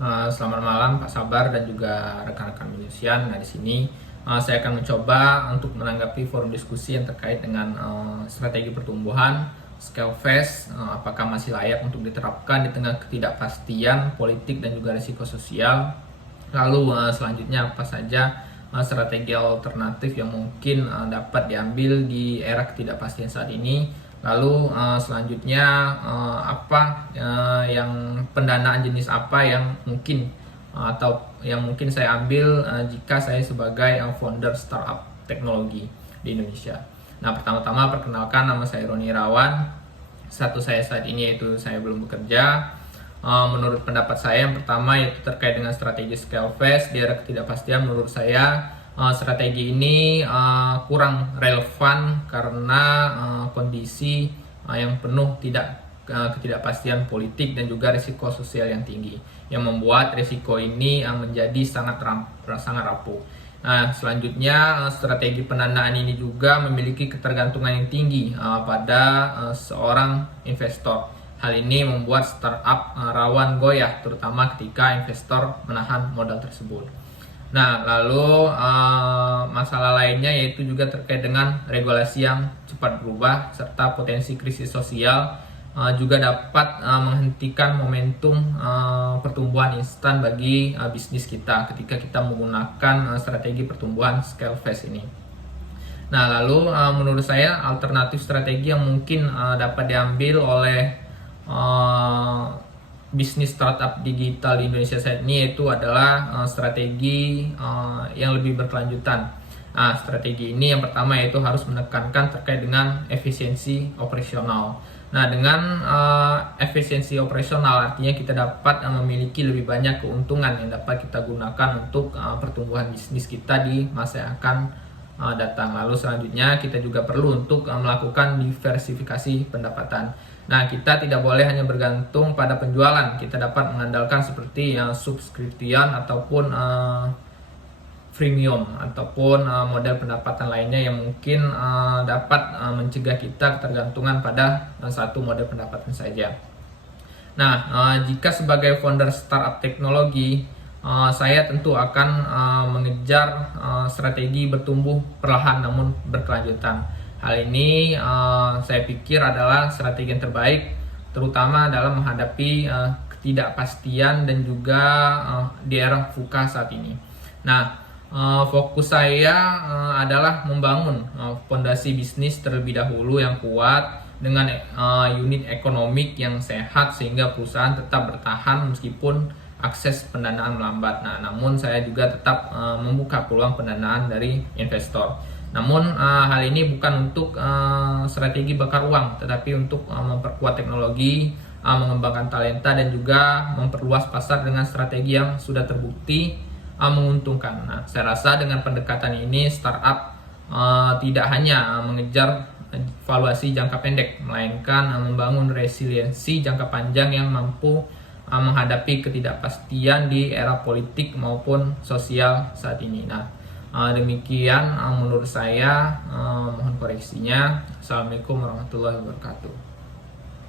Selamat malam Pak Sabar dan juga rekan-rekan Minusian. Nah, di sini saya akan mencoba untuk menanggapi forum diskusi yang terkait dengan strategi pertumbuhan scale fast, apakah masih layak untuk diterapkan di tengah ketidakpastian politik dan juga risiko sosial. Lalu selanjutnya apa saja strategi alternatif yang mungkin dapat diambil di era ketidakpastian saat ini. Lalu selanjutnya apa yang pendanaan jenis apa yang mungkin atau yang mungkin saya ambil jika saya sebagai founder startup teknologi di Indonesia. Nah, pertama-tama perkenalkan, nama saya Roni Irawan. Status saya saat ini yaitu saya belum bekerja. Menurut pendapat saya yang pertama yaitu terkait dengan strategi scale fast di era ketidakpastian, menurut saya strategi ini kurang relevan karena kondisi yang penuh ketidakpastian politik dan juga risiko sosial yang tinggi yang membuat risiko ini menjadi sangat rapuh. Nah, selanjutnya strategi pendanaan ini juga memiliki ketergantungan yang tinggi pada seorang investor. Hal ini membuat startup rawan goyah, terutama ketika investor menahan modal tersebut. Nah, lalu masalah lainnya yaitu juga terkait dengan regulasi yang cepat berubah serta potensi krisis sosial juga dapat menghentikan momentum pertumbuhan instan bagi bisnis kita ketika kita menggunakan strategi pertumbuhan scale fast ini. Nah, lalu menurut saya alternatif strategi yang mungkin dapat diambil oleh bisnis startup digital di Indonesia saat ini yaitu adalah strategi yang lebih berkelanjutan. Nah, strategi ini yang pertama yaitu harus menekankan terkait dengan efisiensi operasional. Nah, dengan efisiensi operasional artinya kita dapat memiliki lebih banyak keuntungan yang dapat kita gunakan untuk pertumbuhan bisnis kita di masa yang akan datang. Lalu selanjutnya kita juga perlu untuk melakukan diversifikasi pendapatan. Nah, kita tidak boleh hanya bergantung pada penjualan. Kita dapat mengandalkan seperti subscription ataupun freemium ataupun model pendapatan lainnya yang mungkin dapat mencegah kita ketergantungan pada satu model pendapatan saja. Nah, jika sebagai founder startup teknologi, saya tentu akan mengejar strategi bertumbuh perlahan namun berkelanjutan. Hal ini saya pikir adalah strategi yang terbaik, terutama dalam menghadapi ketidakpastian dan juga di era VUCA saat ini. Nah, fokus saya adalah membangun fondasi bisnis terlebih dahulu yang kuat dengan unit ekonomik yang sehat sehingga perusahaan tetap bertahan meskipun akses pendanaan melambat. Nah, namun saya juga tetap membuka peluang pendanaan dari investor. Namun hal ini bukan untuk strategi bakar uang, tetapi untuk memperkuat teknologi, mengembangkan talenta dan juga memperluas pasar dengan strategi yang sudah terbukti menguntungkan. Nah, saya rasa dengan pendekatan ini startup tidak hanya mengejar valuasi jangka pendek, melainkan membangun resiliensi jangka panjang yang mampu menghadapi ketidakpastian di era politik maupun sosial saat ini. Nah, demikian menurut saya, mohon koreksinya. Assalamualaikum warahmatullahi wabarakatuh.